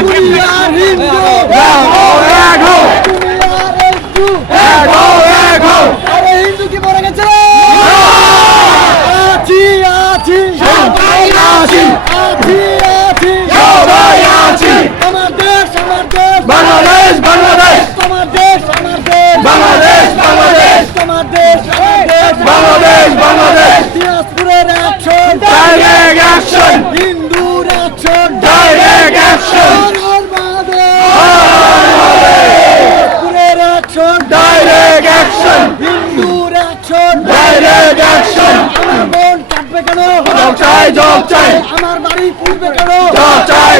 দুনিয়ার হিন্দু আরে হিন্দু কি মরে গেছে আছি আছি সবাই আছি আছি আছি সবাই আছি আমার দেশ বাংলাদেশ বাংলাদেশ তোমার দেশ বাংলাদেশ বাংলাদেশ তোমার দেশ বাংলাদেশ বাংলাদেশ দিনাজপুরের অ্যাকশন ডাইরেক্ট অ্যাকশন হিন্দুর অ্যাকশন ডাইরেক্ট অ্যাকশন দিনাজপুরের অ্যাকশন ডাইরেক্ট অ্যাকশন হিন্দুর অ্যাকশন ডাইরেক্ট অ্যাকশন আমার মন কাটবে কেন জব চাই আমার বাড়ি পুড়বে কেন জব চাই